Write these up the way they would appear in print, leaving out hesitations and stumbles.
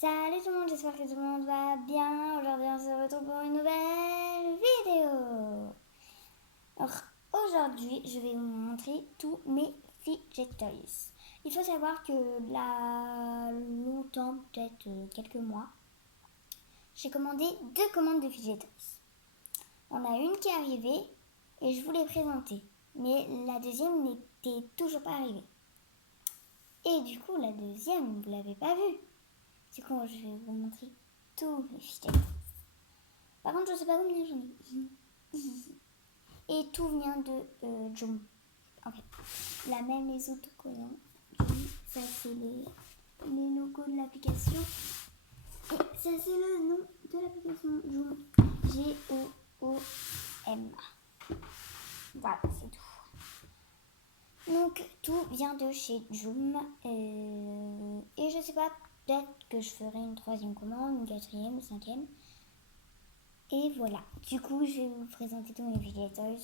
Salut tout le monde, j'espère que tout le monde va bien. Aujourd'hui on se retrouve pour une nouvelle vidéo. Alors aujourd'hui je vais vous montrer tous mes fidget toys. Il faut savoir que là longtemps, peut-être quelques mois, j'ai commandé 2 commandes de fidget toys. On a une qui est arrivée et je vous l'ai présentée. Mais la deuxième n'était toujours pas arrivée. Et du coup la deuxième, vous l'avez pas vue. Du coup, je vais vous montrer tous mes fidget toys. Par contre, je sais pas combien j'en ai. Et tout vient de Joom. En fait, la même les autocollants. Ça, c'est les logos de l'application. Et ça, c'est le nom de l'application Joom. Joom. Voilà, c'est tout. Donc, tout vient de chez Joom. Et je sais pas, peut-être que je ferai une 3e commande, une 4e, une 5e. Et voilà, du coup je vais vous présenter tous mes fidget toys,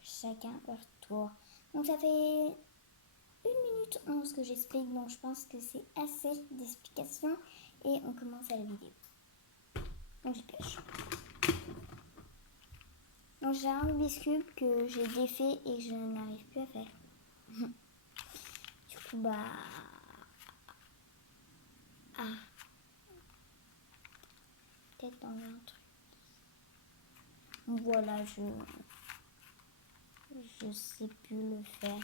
chacun leur tour. Donc ça fait 1 minute 11 que j'explique, donc je pense que c'est assez d'explications. Et on commence à la vidéo. Donc je pioche. Donc j'ai un Rubik's Cube que j'ai défait et que je n'arrive plus à faire. Du coup peut-être dans un truc. Voilà, je sais plus le faire.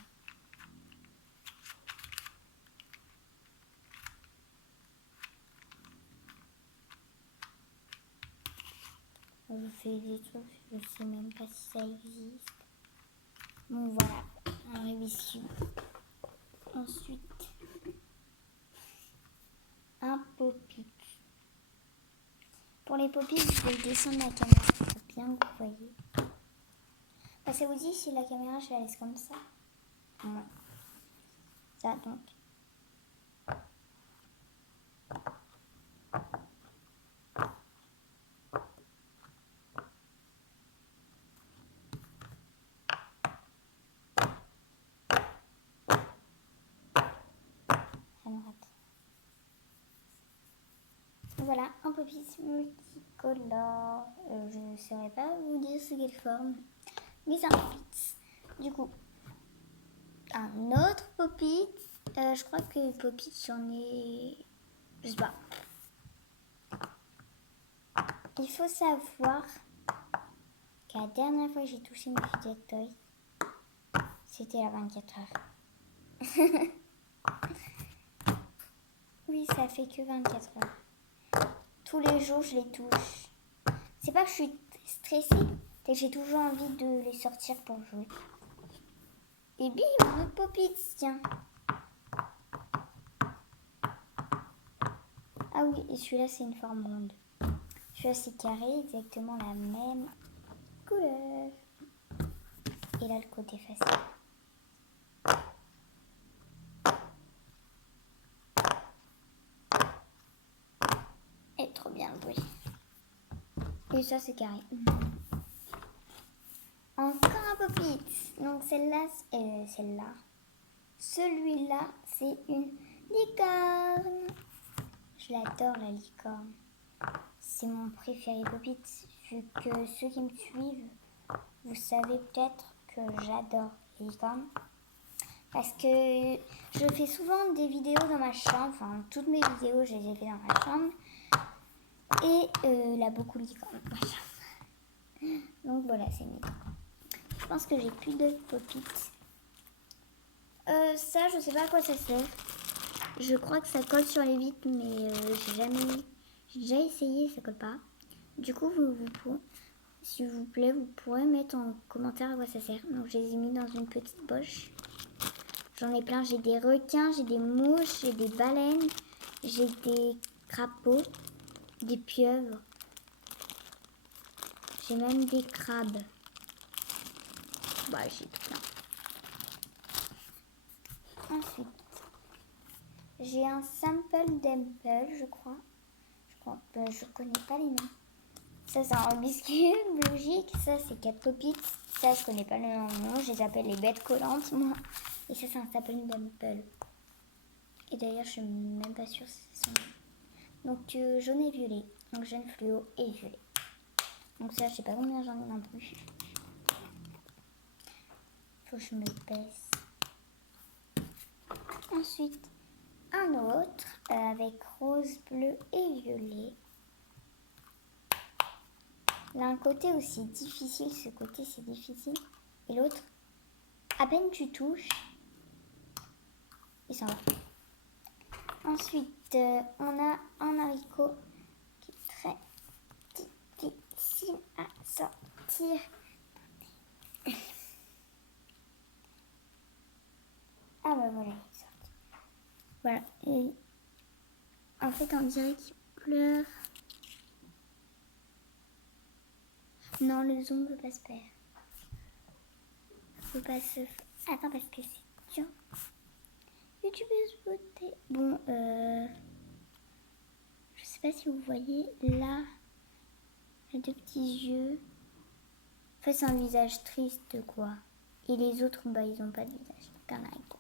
Je fais des trucs, je sais même pas si ça existe. Bon voilà, un Rubik's Cube. Ensuite, un pop-it. Pour les pop-it, je vais descendre la caméra pour bien que vous voyez. Ça vous dit si la caméra je la laisse comme ça? Ouais. Ça donc. Ça me rate. Voilà, un pop-it multicolore. Je ne saurais pas vous dire sous quelle forme, mais c'est un pop-it. Du coup, un autre pop-it. Je crois que pop-it j'en ai... Je sais pas. Il faut savoir que la dernière fois que j'ai touché mes fidget toys, c'était à 24 heures. Oui, ça fait que 24 heures. Tous les jours, je les touche. C'est pas que je suis stressée, c'est que j'ai toujours envie de les sortir pour jouer. Et bim, un autre pop-it, tiens. Ah oui, et celui-là, c'est une forme ronde. Celui-là, c'est carré, exactement la même couleur. Et là, le côté facile. Et trop bien joué. Et ça, c'est carré. Encore un pop-it. Donc celle-là, celui-là, c'est une licorne. Je l'adore, la licorne. C'est mon préféré pop-it. Vu que ceux qui me suivent, vous savez peut-être que j'adore les licornes. Parce que je fais souvent des vidéos dans ma chambre. Enfin, toutes mes vidéos, je les ai fait dans ma chambre. Et là, beaucoup de licornes. Donc voilà, c'est une licorne. Je pense que j'ai plus de pop-it. Ça, je sais pas à quoi ça sert. Je crois que ça colle sur les vitres, mais j'ai déjà essayé, ça colle pas. Du coup, s'il vous plaît, vous pourrez mettre en commentaire à quoi ça sert. Donc, je les ai mis dans une petite poche. J'en ai plein. J'ai des requins, j'ai des mouches, j'ai des baleines, j'ai des crapauds, des pieuvres. J'ai même des crabes. Bah, j'ai tout plein. Ensuite, j'ai un Sample Dimple, je crois. Je connais pas les noms. Ça, c'est un Rubik's Cube, logique. Ça, c'est 4 pop-its. Ça, je connais pas le nom. Je les appelle les bêtes collantes, moi. Et ça, c'est un Sample Dimple. Et d'ailleurs, je suis même pas sûre si c'est son nom. Donc jaune et violet. Donc jaune fluo et violet. Donc ça, je sais pas combien j'en ai non plus. Faut que je me baisse. Ensuite, un autre avec rose, bleu et violet. L'un côté aussi difficile, ce côté c'est difficile. Et l'autre, à peine tu touches, il s'en va. Ensuite, on a un haricot qui est très difficile à sortir. Ah bah voilà, il est sorti. Voilà. Et en fait, on dirait qu'il pleure. Non, le zoom ne peut pas se faire. Faut pas se... Attends, parce que c'est dur. YouTubeuse beauté. Bon, je sais pas si vous voyez là, les deux petits yeux. En fait, c'est un visage triste, quoi. Et les autres, bah, ils ont pas de visage. Qu'un haricot.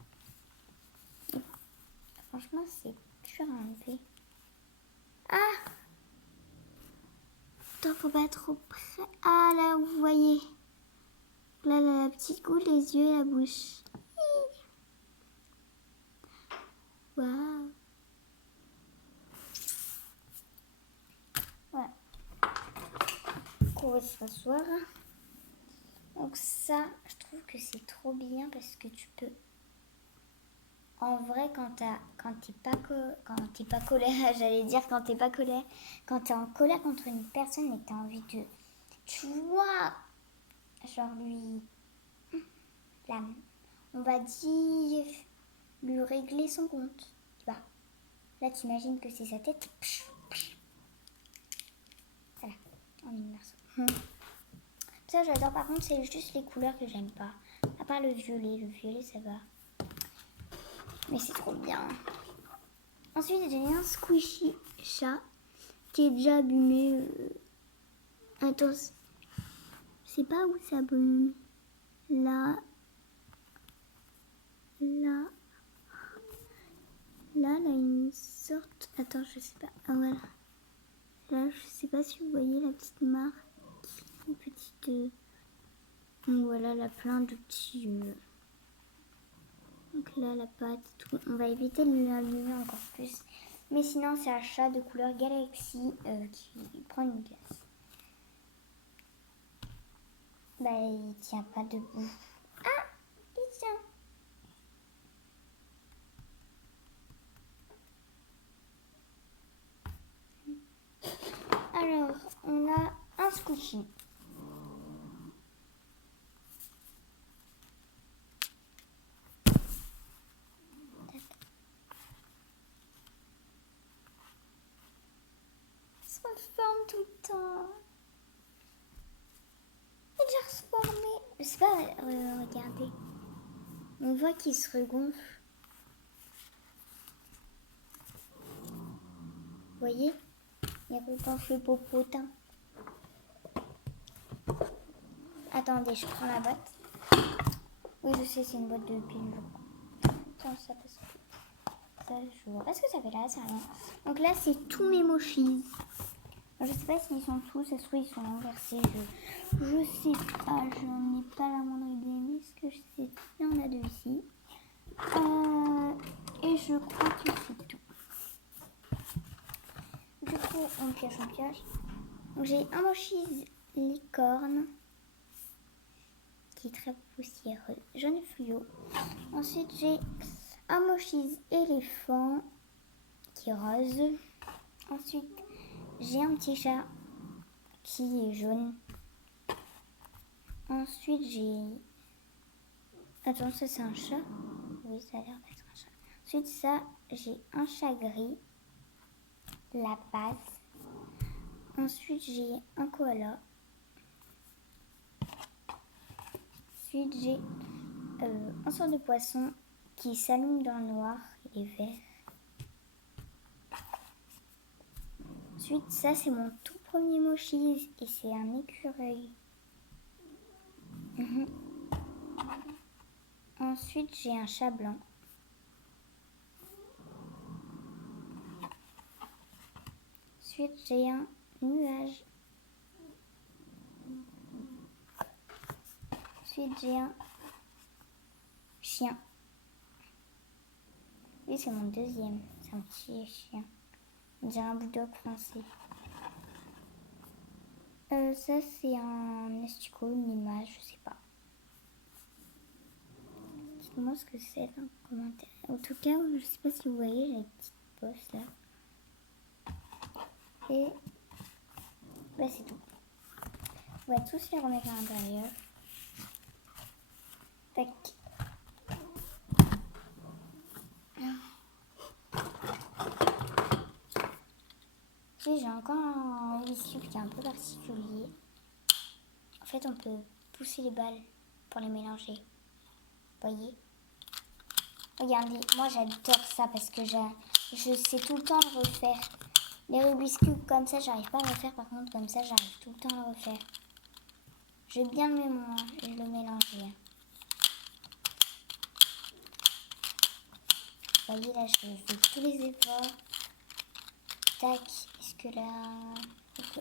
Franchement, c'est dur à enlever. Ah! Attends, faut pas trop près. Ah, là, vous voyez. Là, la petite goutte, les yeux et la bouche. Waouh! Voilà. On va s'asseoir. Donc ça, je trouve que c'est trop bien parce que tu peux... En vrai, quand t'es pas colère, j'allais dire quand t'es pas colère, quand t'es en colère contre une personne et que t'as envie de... Tu vois, genre lui... Là, on va dire... lui régler son compte. Tu vois. Là, t'imagines que c'est sa tête. Voilà, en une morceau. Ça, j'adore. Par contre, c'est juste les couleurs que j'aime pas. À part le violet. Le violet, ça va. Mais c'est trop bien. Ensuite, j'ai un squishy chat qui est déjà abîmé. Attends, je sais pas où ça abîme. Là. Là. Là, il y a une sorte... Attends, je sais pas. Ah, voilà. Là, je sais pas si vous voyez la petite marque. Une petite... Donc voilà, là, plein de petits... Donc là, la pâte et tout. On va éviter de l'allumer encore plus. Mais sinon, c'est un chat de couleur Galaxy qui prend une glace. Bah, il tient pas debout. Ah, il tient. Alors, on a un squishy. Il se reforme tout le temps. Il est déjà reformé. Je sais pas, regardez. On voit qu'il se regonfle. Vous voyez? Il regonfle le popotin. Attendez, je prends la boîte. Oui, je sais, c'est une boîte de piles. Attends, ça passe plus. Ça, je vois pas ce que ça fait là, c'est rien. Donc là, c'est tous mes mochis. Je sais pas s'ils sont tous, ça se trouve, ils sont inversés. Je sais pas, je n'en ai pas la moindre idée. Mais ce que je sais, il y en a deux ici. Et je crois que c'est tout. Du coup, on pioche. Donc j'ai un mochis licorne qui est très poussiéreux, jaune fluo. Ensuite, j'ai un mochis éléphant qui est rose. Ensuite, j'ai un petit chat qui est jaune. Ensuite, j'ai... Attends, ça c'est un chat? Oui, ça a l'air d'être un chat. Ensuite, ça, j'ai un chat gris. La base. Ensuite, j'ai un koala. Ensuite, j'ai un sort de poisson qui s'allume dans le noir et est vert. Ensuite, ça c'est mon tout premier mochis et c'est un écureuil. Ensuite, j'ai un chat blanc. Ensuite, j'ai un nuage. Ensuite, j'ai un chien. Lui, c'est mon deuxième. C'est un petit chien. On dirait un bulldog français. Ça, c'est un asticot, une image, je sais pas. Dites-moi ce que c'est dans le commentaire. En tout cas, je sais pas si vous voyez, j'ai une petite bosse là. Et bah, c'est tout. On va tous les remettre à l'intérieur. Tac. J'ai encore un issue qui est un peu particulier. En fait, on peut pousser les balles pour les mélanger. Vous voyez? Regardez, moi j'adore ça parce que je sais tout le temps le refaire. Les Rubik's Cube comme ça, j'arrive pas à le refaire. Par contre, comme ça, j'arrive tout le temps à le refaire. Je vais bien le mélanger. Vous voyez, là, je fais tous les efforts. Tac, est-ce que là...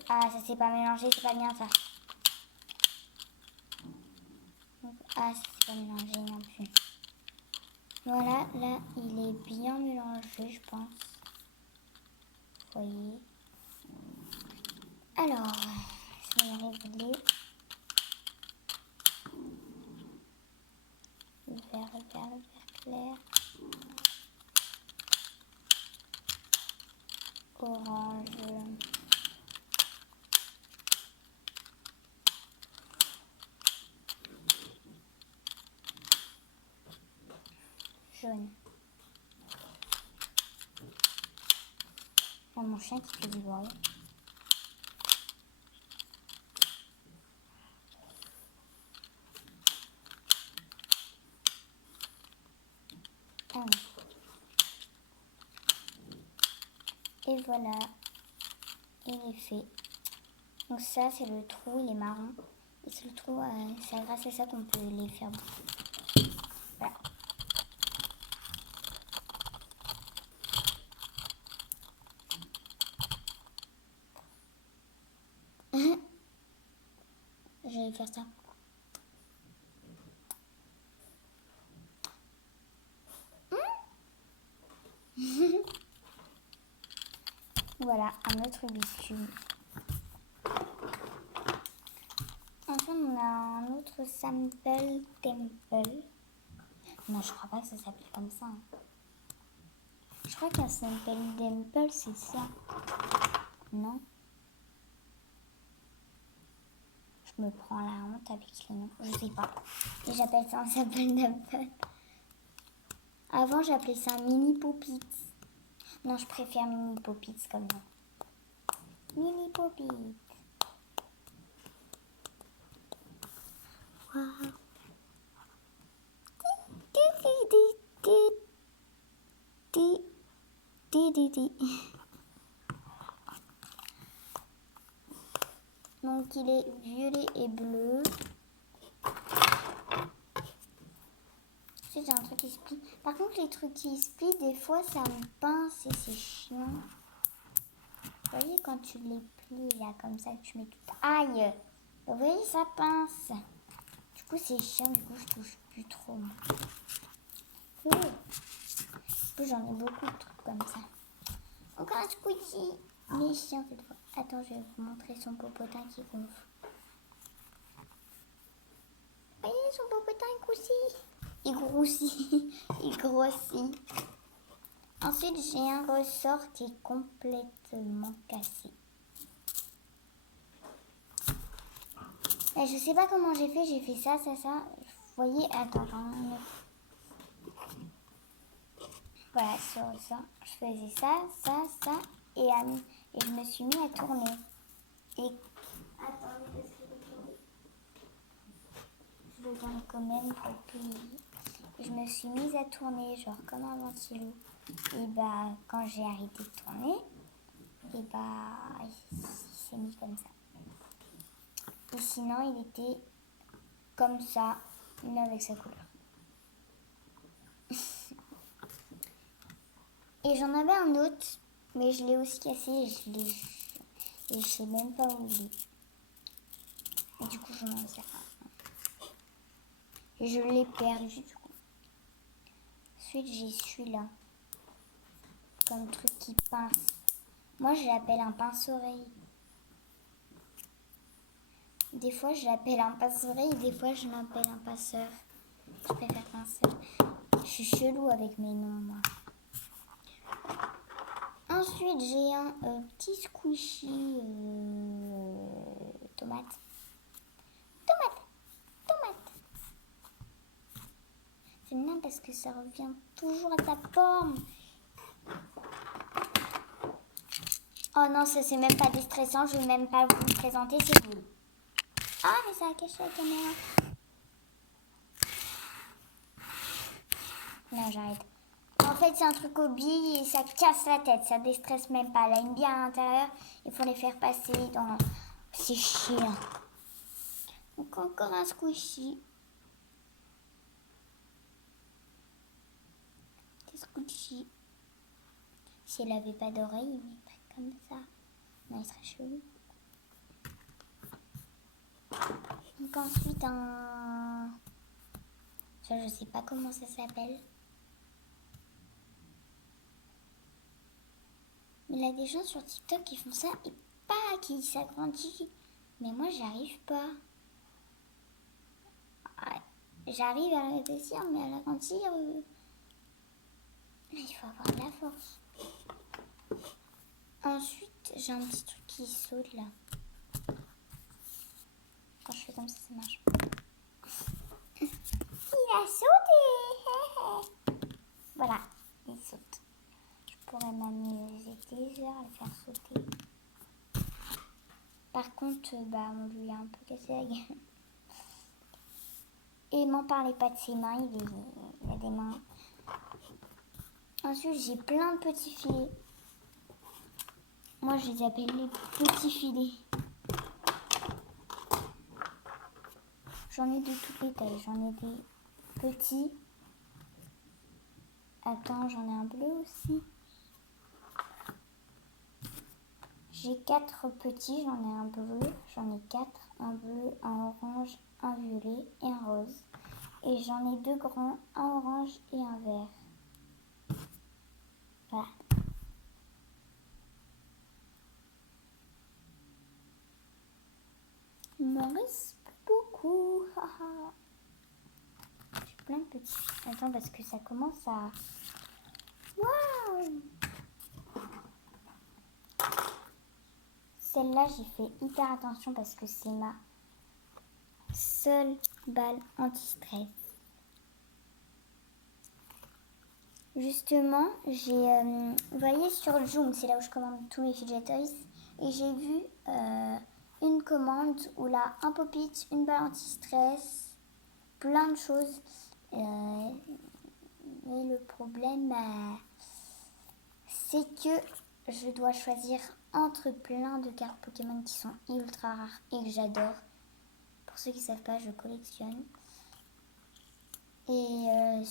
Ah, ça s'est pas mélangé, c'est pas bien ça. Ah, ça s'est pas mélangé non plus. Voilà, là, il est bien mélangé, je pense. Vous voyez. Alors, je vais régler. Le vert clair. Orange. Jaune. Il y a mon chien qui fait du bruit. Ah oui. Et voilà, il est fait. Donc ça, c'est le trou, il est marron. Et c'est le trou, c'est grâce à ça qu'on peut les faire bouger. Voilà. Je vais faire ça. Voilà, un autre biscuit. Enfin, on a un autre sample temple. Non, je crois pas que ça s'appelle comme ça. Je crois qu'un sample temple, c'est ça. Non? Je me prends la honte avec les noms. Je sais pas. Et j'appelle ça un sample temple. Avant, j'appelais ça un mini Poppits. Non, je préfère mini Poppits comme nom. Mini Poppits. Wow. Donc il est violet et bleu. J'ai un truc qui se plie. Par contre, les trucs qui se plient, des fois, ça me pince et c'est chiant. Vous voyez, quand tu les plies là, comme ça, tu mets tout. Aïe! Vous voyez, ça pince. Du coup, c'est chiant. Du coup, je touche plus trop. Du coup, j'en ai beaucoup de trucs comme ça. Encore un squeaky. Mais chiant cette fois. Attends, je vais vous montrer son popotin qui gonfle. Vous voyez, son popotin il grossit. Il grossit. Il grossit. Ensuite, j'ai un ressort qui est complètement cassé. Et je sais pas comment j'ai fait ça. Vous voyez, attends, voilà, sur ça, je faisais ça, et je me suis mis à tourner. Et attendez, parce que je le garde quand même pour plier. Je me suis mise à tourner, genre comme un ventilo. Et bah, quand j'ai arrêté de tourner, et bah, il s'est mis comme ça. Et sinon, il était comme ça, mais avec sa couleur. Et j'en avais un autre, mais je l'ai aussi cassé et je l'ai Et je sais même pas où il est. Et du coup, je m'en sers. Et je l'ai perdu du coup. Ensuite, j'ai celui-là. Comme truc qui pince. Moi, je l'appelle un pince-oreille. Des fois, je l'appelle un pince-oreille et des fois, je l'appelle un passeur. Je préfère pinceur. Je suis chelou avec mes noms, moi. Ensuite, j'ai un petit squishy tomate. Tomate. C'est bien parce que ça revient toujours à sa forme. Oh non, ça c'est même pas déstressant, je vais même pas vous le présenter, c'est vous. Ah, mais ça a caché la caméra. Non, j'arrête. En fait, c'est un truc aux billes et ça casse la tête, ça déstresse même pas. Là, une bille à l'intérieur, il faut les faire passer dans... C'est chiant. Donc encore un squishy. C'est squishy. Si elle avait pas d'oreille, il mettrait comme ça. Non, il serait chelou. Donc ensuite un... Ça, je sais pas comment ça s'appelle. Mais il y a des gens sur TikTok qui font ça et pas qui s'agrandit. Mais moi, j'arrive pas. J'arrive à rétrécir, mais à l'agrandir, il faut avoir de la force. Ensuite, j'ai un petit truc qui saute là. Quand je fais comme ça marche. Il a sauté. Voilà, il saute. Je pourrais m'amuser des heures à le faire sauter. Par contre, on lui a un peu cassé la gueule. Et m'en parlez pas de ses mains, il a des mains. Ensuite, j'ai plein de petits filets. Moi, je les appelle les petits filets. J'en ai de toutes les tailles. J'en ai des petits. Attends, j'en ai un bleu aussi. J'ai 4 petits, j'en ai un bleu, j'en ai 4, un bleu, un orange, un violet et un rose. Et j'en ai 2 grands, un orange et un vert. Voilà. Il m'en reste beaucoup. J'ai plein de petits. Attends, parce que ça commence à... Waouh! Celle-là, j'ai fait hyper attention parce que c'est ma seule balle anti-stress. Justement, vous voyez sur Joom, c'est là où je commande tous mes fidget toys, et j'ai vu une commande où là, un pop-it, une balle anti-stress, plein de choses. Mais le problème, c'est que je dois choisir entre plein de cartes Pokémon qui sont ultra rares et que j'adore. Pour ceux qui ne savent pas, je collectionne. Et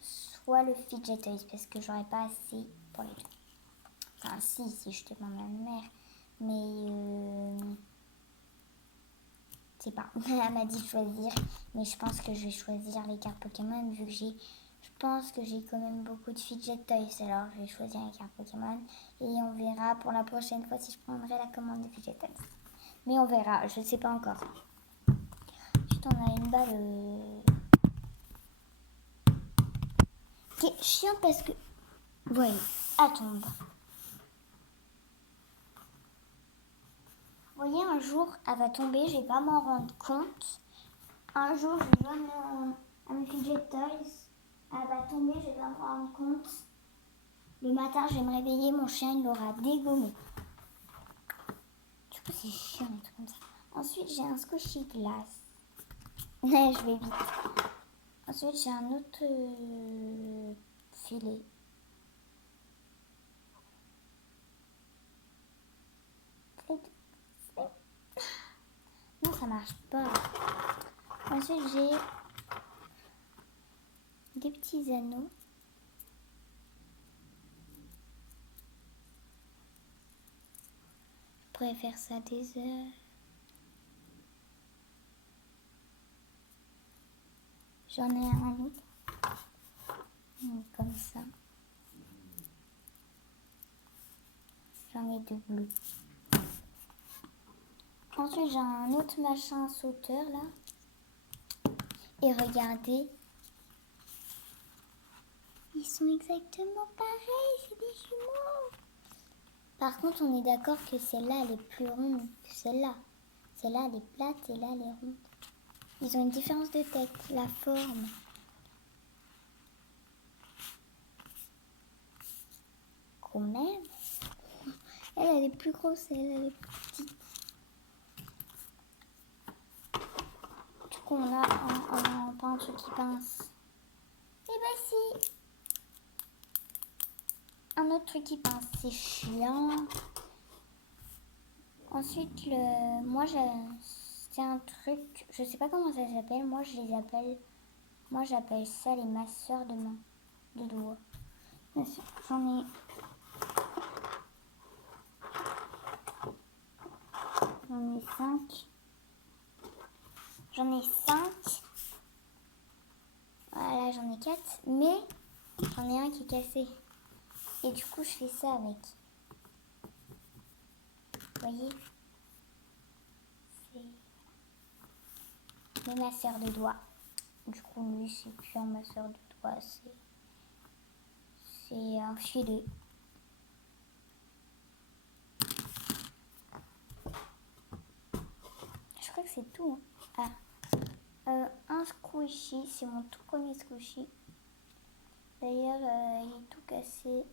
soit le fidget toys parce que j'aurais pas assez pour les deux. Enfin si je demande à ma mère, mais c'est pas. Elle m'a dit de choisir, mais je pense que je vais choisir les cartes Pokémon vu que je pense que j'ai quand même beaucoup de fidget toys, alors je vais choisir les cartes Pokémon et on verra pour la prochaine fois si je prendrai la commande de fidget toys. Mais on verra, je sais pas encore. Ensuite on a une balle qui est chiante parce que voyez, elle tombe. Vous voyez, un jour, elle va tomber, je vais pas m'en rendre compte. Un jour, je donne à mes fidget toys, elle va tomber, je vais pas me rendre compte. Le matin, je vais me réveiller, mon chien, il l'aura dégommé. Du coup, c'est chiant, un truc comme ça. Ensuite, j'ai un squishy glace. Je vais vite. Ensuite, j'ai un autre filet. Non, ça marche pas. Ensuite, j'ai des petits anneaux. Je pourrais faire ça des heures. J'en ai un autre. Comme ça. J'en ai deux bleus. Ensuite, j'ai un autre machin sauteur là. Et regardez. Ils sont exactement pareils, c'est des jumeaux. Par contre, on est d'accord que celle-là, elle est plus ronde que celle-là. Celle-là, elle est plate et là, elle est ronde. Ils ont une différence de tête, la forme. Quand même. Elle est plus grosse, elle est plus petite. Du coup, on a pas un truc qui pince. Et bah si. Un autre truc qui pince, c'est chiant. Ensuite, c'est un truc, je sais pas comment ça s'appelle. Moi, j'appelle ça les masseurs de main, de doigts. J'en ai 5. J'en ai 5. Voilà, j'en ai 4. Mais j'en ai un qui est cassé. Et du coup, je fais ça avec. Vous voyez? C'est mes masseurs de doigts. Du coup, lui, c'est plus un masseur de doigts. C'est un filet. Je crois que c'est tout. Hein. Un squishy, c'est mon tout premier squishy. D'ailleurs, il est tout cassé.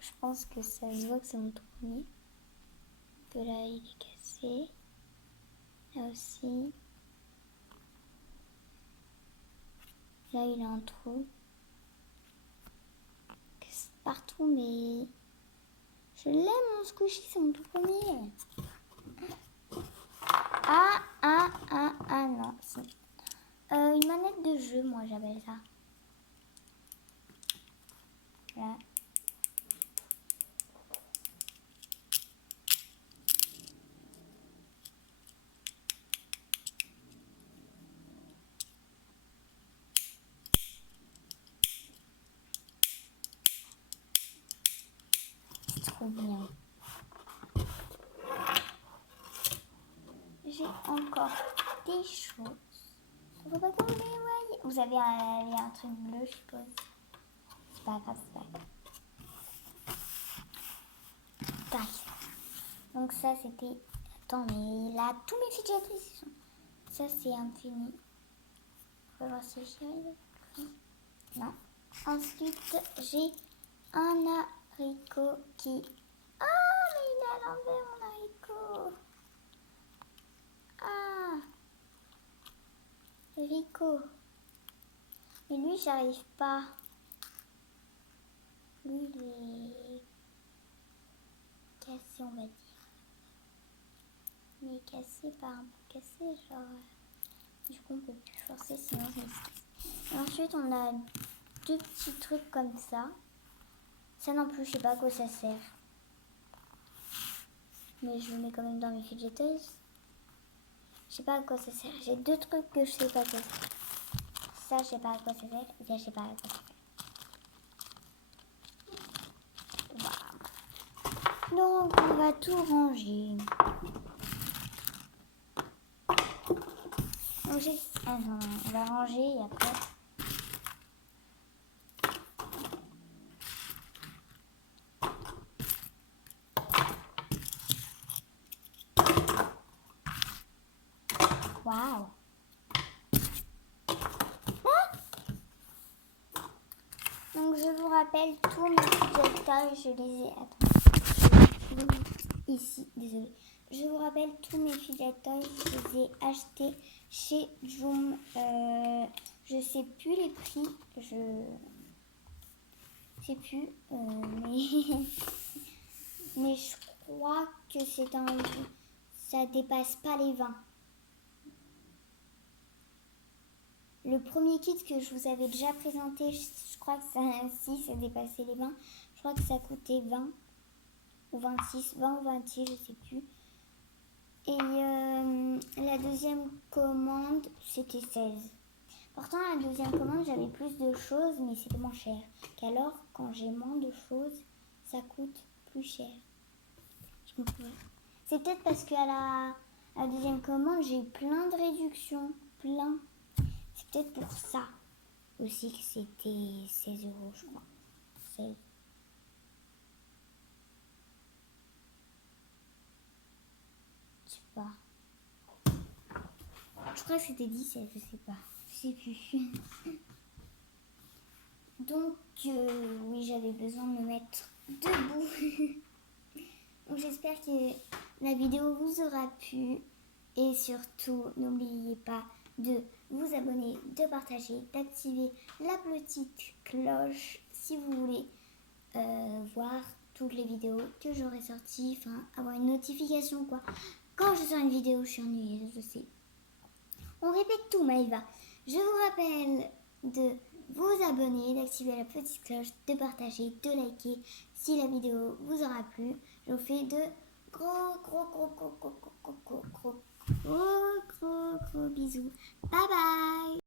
Je pense que ça se voit que c'est mon tout premier. Que là, il est cassé. Là aussi. Là, il a un trou. Partout, mais je l'aime, mon squishy, c'est mon tout premier. Non. Une manette de jeu, moi, j'appelle ça. Là. C'est trop bien. J'ai encore des choses. Faut pas que vous les voyez. Vous avez un truc bleu, je suppose. C'est pas grave, c'est pas grave. Tac. Donc ça, c'était... Attends, mais là, tous mes fidgets ici sont... Ça, c'est infini. On va voir si j'y arrive. Non. Ensuite, j'ai un haricot qui... Ah, mais il est à l'envers, mon haricot. Ah, Rico. Mais lui, j'arrive pas. Lui, il est cassé, on va dire. Il est cassé par un peu cassé, genre... Du coup, on peut plus forcer, sinon je m'excuse. Et ensuite, on a 2 petits trucs comme ça. Ça non plus, je sais pas à quoi ça sert. Mais je le mets quand même dans mes fidget toys. Je sais pas à quoi ça sert. J'ai 2 trucs que je sais pas à quoi ça sert. Ça, je sais pas à quoi ça sert. Et ça, je sais pas à quoi ça sert. Wow. Donc, on va tout ranger. Donc, non, on va ranger et après... Waouh. Donc je vous rappelle tous mes fidget toys, je les ai... Attends, ici, désolé. Je vous rappelle tous mes fidget toys, je les ai achetés chez Joom. Je sais plus les prix, je sais plus, mais je crois que c'est ça dépasse pas les 20. Le premier kit que je vous avais déjà présenté, je crois que ça dépassait les 20. Je crois que ça coûtait 20 ou 26, 20 ou 26, je sais plus. Et la deuxième commande, c'était 16. Pourtant, la deuxième commande, j'avais plus de choses, mais c'était moins cher. Qu'alors, quand j'ai moins de choses, ça coûte plus cher. Je comprends. C'est peut-être parce qu'à la deuxième commande, j'ai eu plein de réductions. Plein. C'est peut-être pour ça aussi que c'était 16 euros, je crois. 16. Je sais pas. Je crois que c'était 17, je sais pas. Je sais plus. Donc, oui, j'avais besoin de me mettre debout. Donc, j'espère que la vidéo vous aura plu. Et surtout, n'oubliez pas de vous abonner, de partager, d'activer la petite cloche si vous voulez voir toutes les vidéos que j'aurai sorties. Enfin, avoir une notification, quoi. Quand je sors une vidéo, je suis ennuyeuse, je sais. On répète tout, Maëva. Je vous rappelle de vous abonner, d'activer la petite cloche, de partager, de liker si la vidéo vous aura plu. Je vous fais de gros bisous. Bye bye.